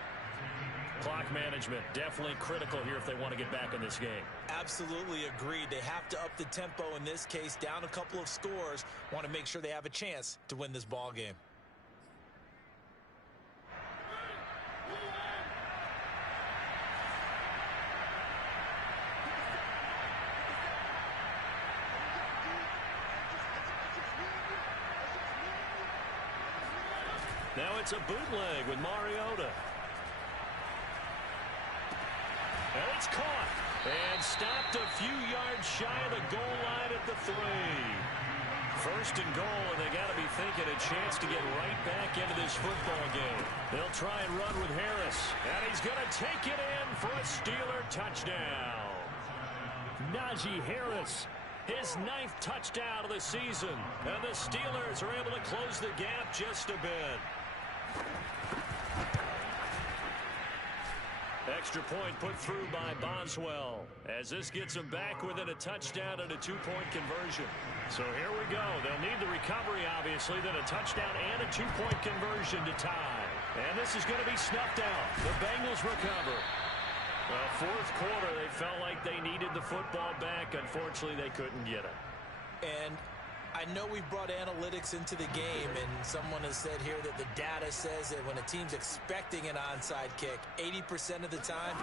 Clock management definitely critical here if they want to get back in this game. Absolutely agreed. They have to up the tempo in this case, down a couple of scores. Want to make sure they have a chance to win this ball game. Now it's a bootleg with Mariota. And it's caught and stopped a few yards shy of the goal line at the 3. 1st and goal, and they got to be thinking a chance to get right back into this football game. They'll try and run with Harris, and he's going to take it in for a Steeler touchdown. Najee Harris, his 9th touchdown of the season, and the Steelers are able to close the gap just a bit. Extra point put through by Boswell as this gets them back within a touchdown and a 2-point conversion. So here we go. They'll need the recovery, obviously, then a touchdown and a 2-point conversion to tie. And this is going to be snuffed out. The Bengals recover. Well, fourth quarter, they felt like they needed the football back. Unfortunately, they couldn't get it. And I know we brought analytics into the game, and someone has said here that the data says that when a team's expecting an onside kick, 80% of the time,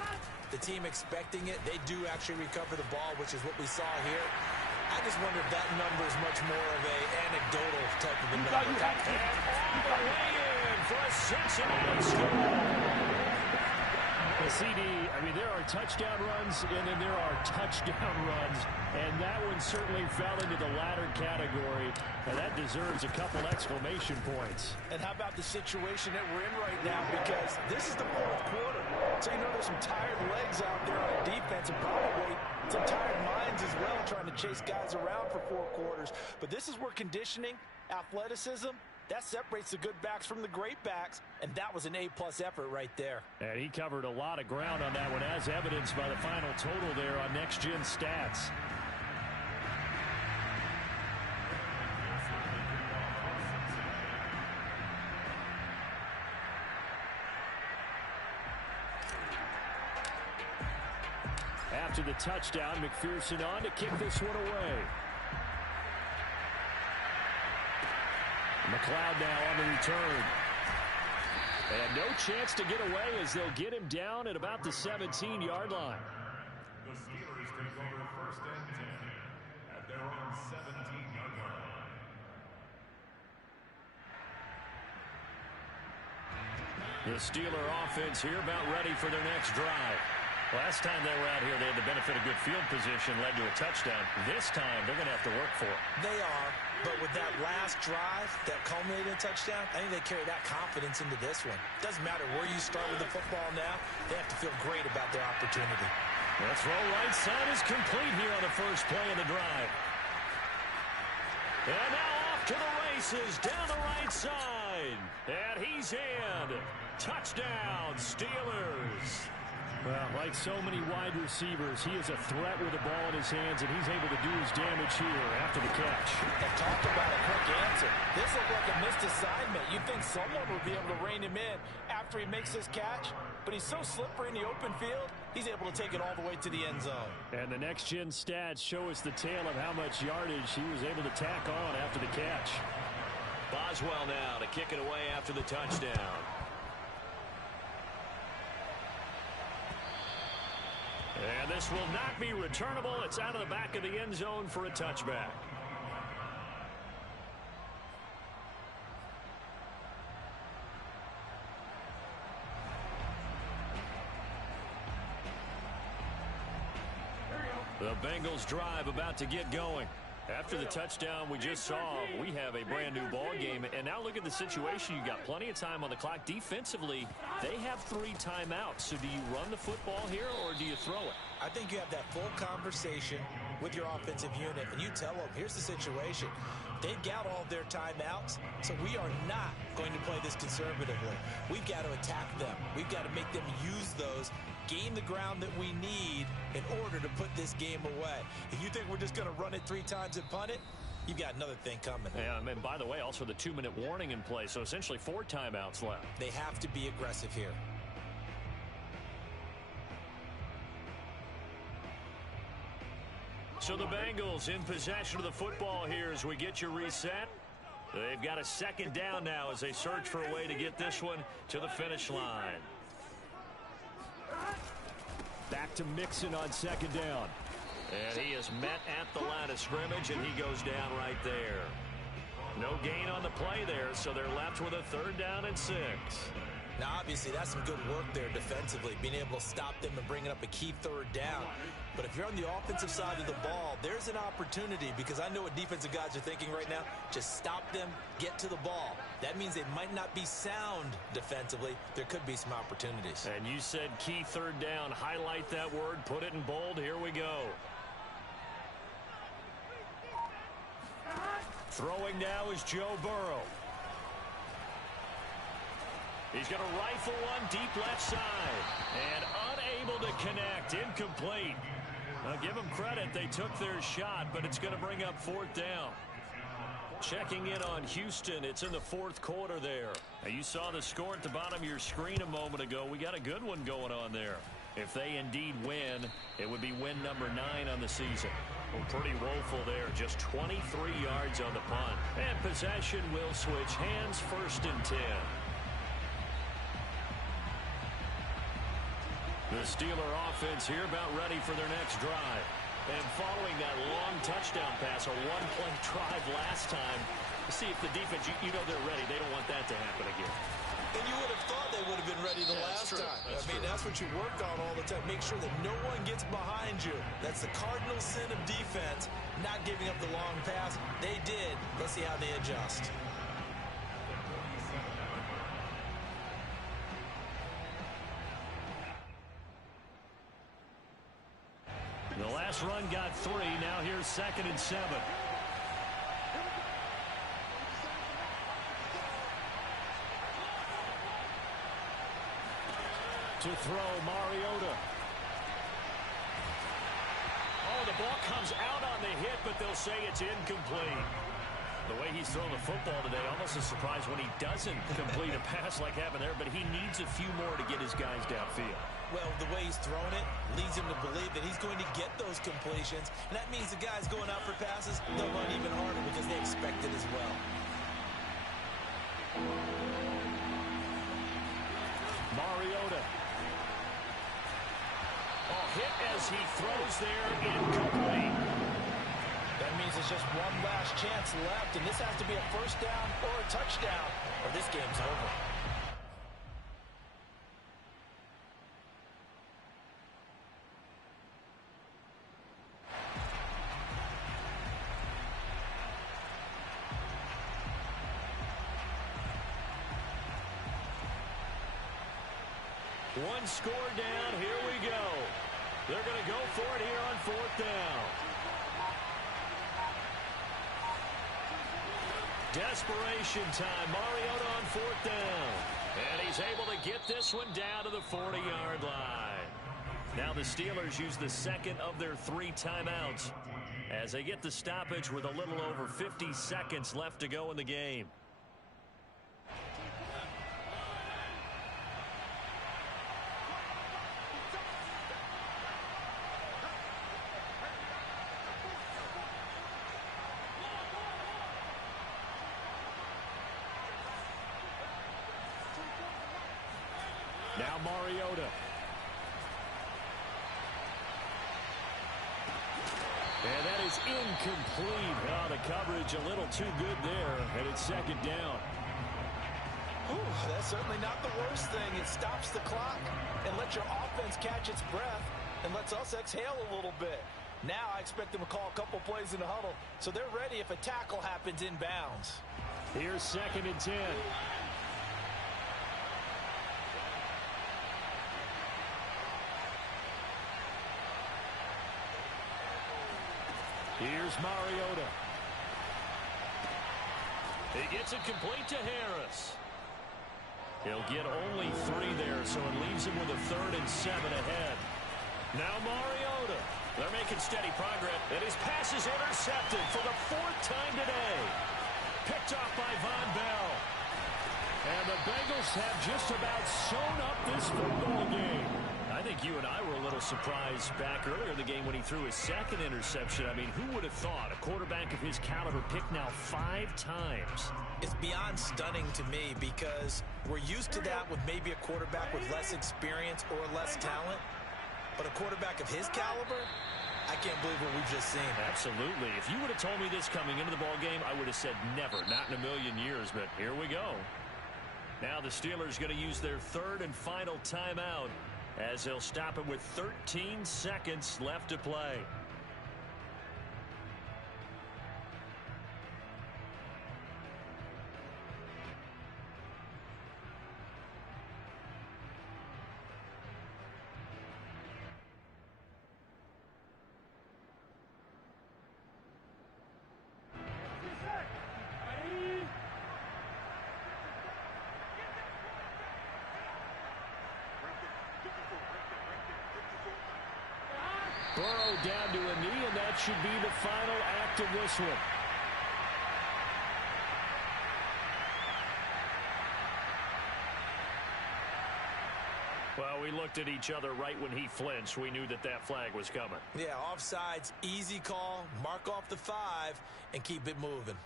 the team expecting it, they do actually recover the ball, which is what we saw here. I just wonder if that number is much more of a anecdotal type of a number. And all the way in for a Cincinnati score. The CD, I mean, there are touchdown runs, and then there are touchdown runs, and that one certainly fell into the latter category, and that deserves a couple exclamation points. And how about the situation that we're in right now, because this is the fourth quarter, so you know there's some tired legs out there on defense, and probably some tired minds as well, trying to chase guys around for 4 quarters. But this is where conditioning, athleticism, that separates the good backs from the great backs, and that was an A-plus effort right there. And he covered a lot of ground on that one, as evidenced by the final total there on Next Gen Stats. After the touchdown, McPherson on to kick this one away. McLeod now on the return. And no chance to get away as they'll get him down at about the 17-yard line. The Steelers take over first and 10 at their own 17-yard line. The Steeler offense here about ready for their next drive. Last time they were out here, they had the benefit of good field position, led to a touchdown. This time, they're going to have to work for it. They are, but with that last drive that culminated in a touchdown, I think they carry that confidence into this one. Doesn't matter where you start with the football now, they have to feel great about their opportunity. The throw right side is complete here on the first play of the drive. And now off to the races, down the right side. And he's in. Touchdown, Steelers. Well, like so many wide receivers, he is a threat with the ball in his hands, and he's able to do his damage here after the catch. And talk about a quick answer. This looked like a missed assignment. You'd think someone would be able to rein him in after he makes this catch, but he's so slippery in the open field, he's able to take it all the way to the end zone. And the next-gen stats show us the tale of how much yardage he was able to tack on after the catch. Boswell now to kick it away after the touchdown. And this will not be returnable. It's out of the back of the end zone for a touchback. The Bengals drive about to get going. After the touchdown we just saw, we have a brand new ball game. And now look at the situation. You got plenty of time on the clock. Defensively, they have 3 timeouts. So do you run the football here or do you throw it? I think you have that full conversation with your offensive unit, and you tell them, here's the situation. They've got all of their timeouts, so we are not going to play this conservatively. We've got to attack them. We've got to make them use those, gain the ground that we need in order to put this game away. If you think we're just going to run it 3 times and punt it, you've got another thing coming. Yeah, and by the way, also the 2-minute warning in play, so essentially 4 timeouts left. They have to be aggressive here. So the Bengals in possession of the football here as we get you reset. They've got a second down now as they search for a way to get this one to the finish line. Back to Mixon on second down. And he is met at the line of scrimmage, and he goes down right there. No gain on the play there, so they're left with a 3rd down and 6. Now, obviously, that's some good work there defensively, being able to stop them and bringing up a key 3rd down. But if you're on the offensive side of the ball, there's an opportunity, because I know what defensive guys are thinking right now. Just stop them, get to the ball. That means they might not be sound defensively. There could be some opportunities. And you said key 3rd down. Highlight that word, put it in bold. Here we go. Throwing now is Joe Burrow. He's going to rifle one deep left side. And unable to connect. Incomplete. Now, give them credit. They took their shot, but it's going to bring up 4th down. Checking in on Houston. It's in the 4th quarter there. Now, you saw the score at the bottom of your screen a moment ago. We got a good one going on there. If they indeed win, it would be win number 9 on the season. Well, pretty woeful there. Just 23 yards on the punt. And possession will switch hands, 1st and 10. The Steeler offense here about ready for their next drive. And following that long touchdown pass, a one-play drive last time, see if the defense, you know they're ready. They don't want that to happen again. And you would have thought they would have been ready the last time. That's what you work on all the time. Make sure that no one gets behind you. That's the cardinal sin of defense, not giving up the long pass. They did. Let's see how they adjust. The last run got 3. Now here's 2nd and 7. To throw, Mariota. Oh, the ball comes out on the hit, but they'll say it's incomplete. The way he's thrown the football today, almost a surprise when he doesn't complete a pass like happened there, but he needs a few more to get his guys downfield. Well, the way he's thrown it leads him to believe that he's going to get those completions, and that means the guys going out for passes, they'll run even harder because they expect it as well. Mariota. Oh, hit as he throws there, incomplete. That means it's just one last chance left, and this has to be a 1st down or a touchdown, or this game's over. One score down. Here we go. They're going to go for it here on 4th down. Desperation time. Mariota on 4th down. And he's able to get this one down to the 40-yard line. Now the Steelers use the 2nd of their 3 timeouts as they get the stoppage with a little over 50 seconds left to go in the game. Now Mariota. And that is incomplete. Oh, the coverage a little too good there, and it's 2nd down. Ooh, that's certainly not the worst thing. It stops the clock and lets your offense catch its breath and lets us exhale a little bit. Now I expect them to call a couple plays in the huddle, so they're ready if a tackle happens inbounds. Here's 2nd and 10. Here's Mariota. He gets it complete to Harris. He'll get only 3 there, so it leaves him with a 3rd and 7 ahead. Now Mariota. They're making steady progress, and his pass is intercepted for the 4th time today. Picked off by Von Bell. And the Bengals have just about sewn up this football game. I think you and I were a little surprised back earlier in the game when he threw his 2nd interception. I mean, who would have thought a quarterback of his caliber picked now 5 times? It's beyond stunning to me because we're used to that with maybe a quarterback with less experience or less talent. But a quarterback of his caliber, I can't believe what we've just seen. Absolutely. If you would have told me this coming into the ball game, I would have said never, not in a million years. But here we go. Now the Steelers going to use their 3rd and final timeout as they'll stop it with 13 seconds left to play. Burrow down to a knee, and that should be the final act of this one. Well, we looked at each other right when he flinched. We knew that that flag was coming. Yeah, offsides, easy call, mark off the 5, and keep it moving.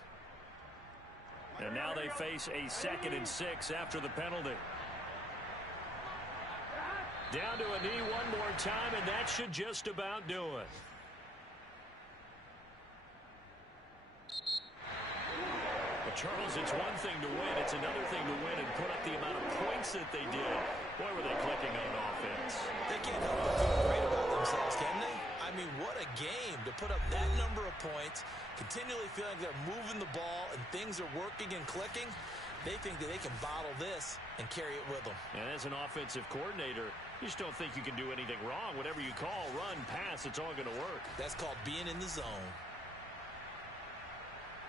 And now they face a 2nd and 6 after the penalty. Down to a knee one more time, and that should just about do it. Well, Charles, it's one thing to win. It's another thing to win and put up the amount of points that they did. Boy, were they clicking on offense. They can't help but feel great about themselves, can they? I mean, what a game to put up that number of points, continually feeling they're moving the ball and things are working and clicking. They think that they can bottle this and carry it with them. And as an offensive coordinator, you just don't think you can do anything wrong. Whatever you call, run, pass, it's all going to work. That's called being in the zone.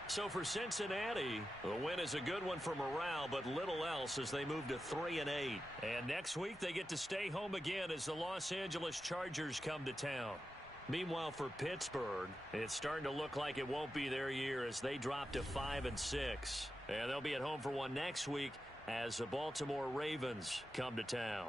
So for Cincinnati, the win is a good one for morale, but little else as they move to 3-8. And next week they get to stay home again as the Los Angeles Chargers come to town. Meanwhile, for Pittsburgh, it's starting to look like it won't be their year as they drop to 5-6. And they'll be at home for one next week as the Baltimore Ravens come to town.